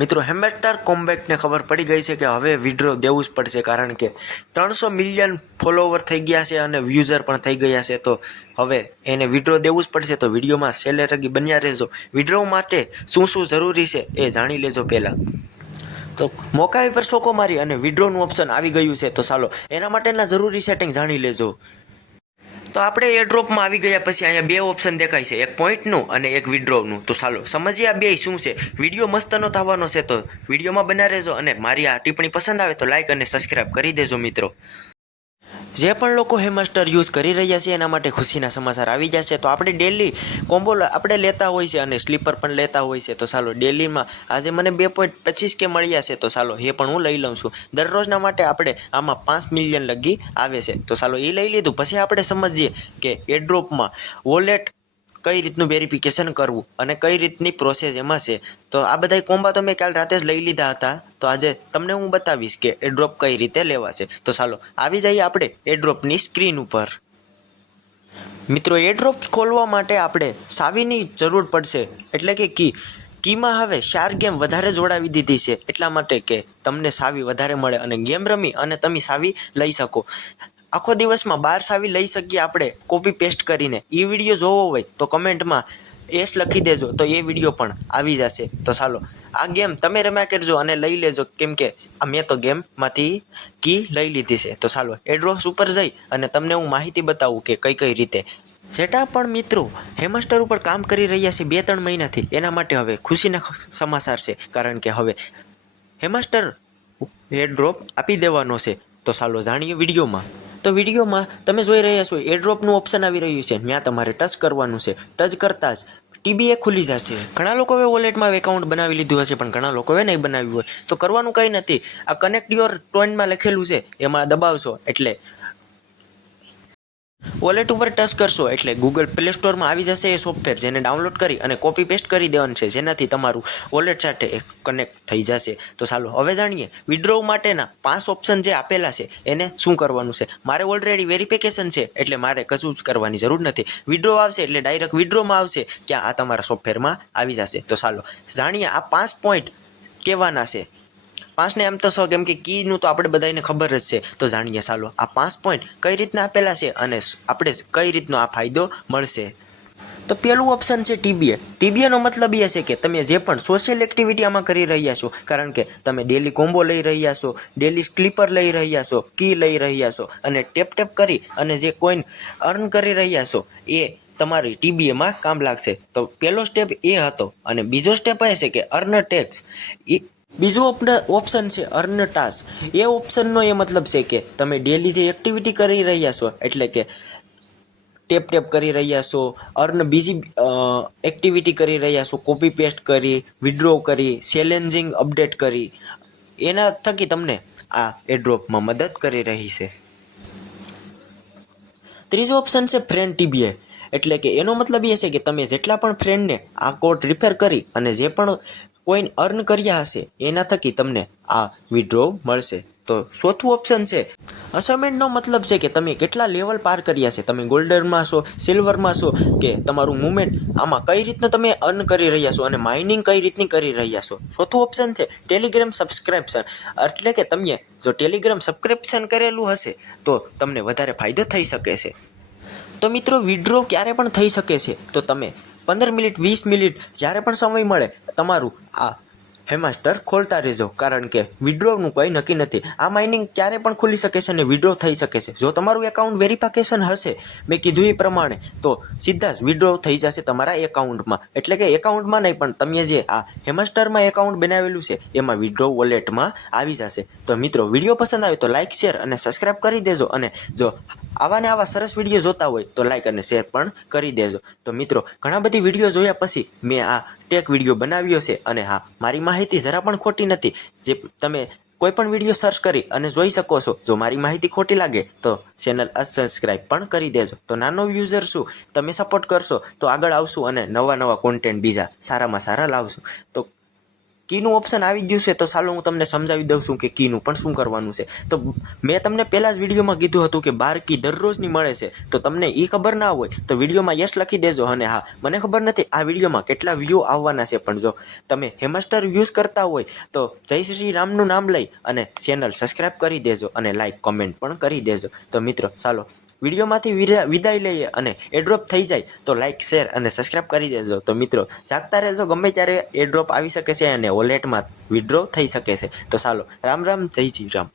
મિત્રો હેમસ્ટર કોમ્બેક્ટને ખબર પડી ગઈ છે કે હવે વિડ્રો દેવું જ પડશે, કારણ કે 300 મિલિયન ફોલોવર થઈ ગયા છે અને વ્યૂઝર પણ થઈ ગયા છે. તો હવે એને વિડ્રો દેવું જ પડશે. તો વિડીયોમાં છેલ્લે લગી બન્યા રહેજો. વિડ્રો માટે શું શું જરૂરી છે એ જાણી લેજો પહેલાં. તો મોકા પર સોકો મારી અને વિડ્રોનું ઓપ્શન આવી ગયું છે. તો ચાલો એના માટેના જરૂરી સેટિંગ જાણી લેજો. તો આપણે એરડ્રોપમાં આવી ગયા પછી અહીંયા બે ઓપ્શન દેખાય છે, એક પોઈન્ટનું અને એક વિડ્રોનું. તો ચાલો સમજીએ આ બે શું છે. વિડીયો મસ્તનો થવાનો છે, તો વિડીયોમાં બના રહેજો અને મારી આ ટિપ્પણી પસંદ આવે તો લાઈક અને સબસ્ક્રાઈબ કરી દેજો મિત્રો. જે પણ લોકો હેમસ્ટર યુઝ કરી રહ્યા છે એના માટે ખુશીના સમાચાર આવી જશે. તો આપણે ડેલી કોમ્બો આપણે લેતા હોય છે અને સ્લીપર પણ લેતા હોય છે. તો ચાલો ડેલીમાં આજે મને 2.25K મળ્યા છે. તો ચાલો એ પણ હું લઈ લઉં છું. દરરોજના માટે આપણે આમાં 5 મિલિયન લગી આવે છે. તો ચાલો એ લઈ લીધું. પછી આપણે સમજીએ કે એરડ્રોપમાં વોલેટ કઈ રીતનું વેરિફિકેશન કરવું અને કઈ રીતની પ્રોસેસ એમાં છે. તો આ બધા કોમ્બા તો મેં કાલ રાતે જ લઈ લીધા હતા. તો આજે તમને હું બતાવીશ કે એરડ્રોપ કઈ રીતે લેવા છે. તો ચાલો આવી જઈએ આપણે એરડ્રોપની સ્ક્રીન ઉપર. મિત્રો એરડ્રોપ ખોલવા માટે આપણે ચાવીની જરૂર પડશે, એટલે કે કીમાં હવે 4 ગેમ વધારે જોડાવી દીધી છે, એટલા માટે કે તમને ચાવી વધારે મળે અને ગેમ રમી અને તમે ચાવી લઈ શકો. આખો દિવસમાં 12 ચાવી લઈ શકીએ આપણે કોપી પેસ્ટ કરીને. એ વિડીયો જોવો હોય તો કમેન્ટમાં એસ લખી દેજો, તો એ વિડીયો પણ આવી જશે. તો ચાલો આ ગેમ તમે રમ્યા કરજો અને લઈ લેજો, કેમ કે મેં તો ગેમમાંથી કી લઈ લીધી છે. તો ચાલો એરડ્રોપ ઉપર જઈ અને તમને હું માહિતી બતાવું કે કઈ રીતે. જેટા પણ મિત્રો હેમસ્ટર ઉપર કામ કરી રહ્યા છે 2-3 મહિનાથી, એના માટે હવે ખુશીના સમાચાર છે, કારણ કે હવે હેમસ્ટર એરડ્રોપ આપી દેવાનો છે. તો ચાલો જાણીએ વિડીયોમાં. તો વિડીયોમાં તમે જોઈ રહ્યા છો એરડ્રોપનું ઓપ્શન આવી રહ્યું છે, ત્યાં તમારે ટચ કરવાનું છે. ટચ કરતાં જ ટીબીએ ખુલી જશે. ઘણા લોકોએ વોલેટમાં એકાઉન્ટ બનાવી લીધું હશે, પણ ઘણા લોકોએ નહીં બનાવ્યું હોય. તો કરવાનું કંઈ નથી. આ કનેક્ટ યોર ટોઈનમાં લખેલું છે એમાં દબાવશો એટલે વોલેટ ઉપર ટચ કરશો એટલે ગૂગલ પ્લે સ્ટોરમાં આવી જશે એ સોફ્ટવેર, જેને ડાઉનલોડ કરી અને કોપી પેસ્ટ કરી દેવાનું છે, જેનાથી તમારું વોલેટ સાથે કનેક્ટ થઈ જશે. તો ચાલો હવે જાણીએ વિડ્રો માટેના 5 ઓપ્શન જે આપેલા છે એને શું કરવાનું છે. મારે ઓલરેડી વેરિફિકેશન છે એટલે મારે કશું જ કરવાની જરૂર નથી. વિડ્રો આવશે એટલે ડાયરેક્ટ વિડ્રોમાં આવશે, ક્યાં આ તમારા સોફ્ટવેરમાં આવી જશે. તો ચાલો જાણીએ આ 5 પોઈન્ટ કહેવાના છે. 5 ને એમ તો સો, કેમ કે કીનું તો આપણે બધાને ખબર જ છે. તો જાણીએ ચાલો આ 5 પોઈન્ટ કઈ રીતના આપેલા છે અને આપણે કઈ રીતનો આ ફાયદો મળશે. તો પહેલું ઓપ્શન છે ટીબીએ. ટીબીએનો મતલબ એ છે કે તમે જે પણ સોશિયલ એક્ટિવિટી આમાં કરી રહ્યા છો, કારણ કે તમે ડેલી કોમ્બો લઈ રહ્યા છો, ડેલી સ્લીપર લઈ રહ્યા છો, કી લઈ રહ્યા છો અને ટેપ કરી અને જે કોઈન અર્ન કરી રહ્યા છો એ તમારી ટીબીએમાં કામ લાગશે. તો પહેલો સ્ટેપ એ હતો અને બીજો સ્ટેપ એ છે કે અર્ન ટેક્સ. બીજો ઓપ્શન છે અર્ન ટાસ્ક. એ ઓપ્શનનો એ મતલબ છે કે તમે ડેલી જે એક્ટિવિટી કરી રહ્યા છો, એટલે કે ટેપ કરી રહ્યા છો, અર્ન બીજી એક્ટિવિટી કરી રહ્યા છો, કોપી પેસ્ટ કરી, વિડ્રો કરી, ચેલેન્જિંગ અપડેટ કરી, એના થકી તમને આ એરડ્રોપમાં મદદ કરી રહી છે. ત્રીજો ઓપ્શન છે ફ્રેન્ડ ટીબીએ, એટલે કે એનો મતલબ એ છે કે તમે જેટલા પણ ફ્રેન્ડને આ કોડ રિફર કરી અને જે પણ કોઈન અર્ન કર્યા હશે એના થકી તમને આ વિડ્રો મળશે. તો ચોથું ઓપ્શન છે અસાઇનમેન્ટનો મતલબ છે કે તમે કેટલા લેવલ પાર કર્યા છે, તમે ગોલ્ડનમાં છો, સિલ્વરમાં છો, કે તમારું મુવમેન્ટ આમાં કઈ રીતનું તમે અર્ન કરી રહ્યા છો અને માઇનિંગ કઈ રીતની કરી રહ્યા છો. ચોથું ઓપ્શન છે ટેલિગ્રામ સબસ્ક્રિપ્શન, એટલે કે તમે જો ટેલિગ્રામ સબસ્ક્રિપ્શન કરેલું હશે તો તમને વધારે ફાયદો થઈ શકે છે. તો મિત્રો વિડ્રો ક્યારે પણ થઈ શકે છે, તો તમે 15 મિનિટ 20 મિનિટ જ્યારે પણ સમય મળે તમારું આ હેમસ્ટર ખોલતા રહેજો, કારણ કે વિડ્રોનું કંઈ નક્કી નથી. આ માઇનિંગ ક્યારે પણ ખુલી શકે છે અને વિડ્રો થઈ શકે છે. જો તમારું એકાઉન્ટ વેરિફિકેશન હશે મેં કીધું એ પ્રમાણે, તો સીધા જ વિડ્રો થઈ જશે તમારા એકાઉન્ટમાં. એટલે કે એકાઉન્ટમાં નહીં, પણ તમે જે આ હેમસ્ટરમાં એકાઉન્ટ બનાવેલું છે એમાં વિડ્રો વોલેટમાં આવી જશે. તો મિત્રો વિડીયો પસંદ આવે તો લાઇક, શેર અને સબસ્ક્રાઈબ કરી દેજો, અને જો આવા સરસ વિડીયો જોતા હોય તો લાઇક અને શેર પણ કરી દેજો. તો મિત્રો ઘણા બધી વિડીયો જોયા પછી મેં આ ટેક વિડીયો બનાવ્યો છે, અને હા મારી માહિતી જરા પણ ખોટી નથી. જે તમે કોઈ પણ વિડીયો સર્ચ કરી અને જોઈ શકો છો. જો મારી માહિતી ખોટી લાગે તો ચેનલ અનસબસ્ક્રાઈબ પણ કરી દેજો. તો નાનો યુઝર છું, તમે સપોર્ટ કરશો તો આગળ આવશું અને નવા કોન્ટેન્ટ બીજા સારામાં સારા લાવશું. તો કીનું ઓપ્શન આવી ગયું છે તો ચાલો હું તમને સમજાવી દઉં છું કે કીનું પણ શું કરવાનું છે. તો મેં તમને પહેલાં જ વિડીયોમાં કીધું હતું કે 12 કી દરરોજની મળે છે. તો તમને એ ખબર ના હોય તો વિડીયોમાં યસ લખી દેજો. અને હા, મને ખબર નથી આ વિડીયોમાં કેટલા વ્યૂ આવવાના છે, પણ જો તમે હેમસ્ટર યુઝ કરતા હોય તો જય શ્રી રામનું નામ લઈ અને ચેનલ સબસ્ક્રાઈબ કરી દેજો અને લાઈક કોમેન્ટ પણ કરી દેજો. તો મિત્રો ચાલો વિડીયોમાંથી વિદાય લઈએ, અને એડ્રોપ થઈ જાય તો લાઈક શેર અને સબસ્ક્રાઈબ કરી દેજો. તો મિત્રો જાગતા રહેજો, ગમે ત્યારે એડ્રોપ આવી શકે છે અને વોલેટમાં વિડ્રો થઈ શકે છે. તો ચાલો રામ રામ, જય શ્રી રામ.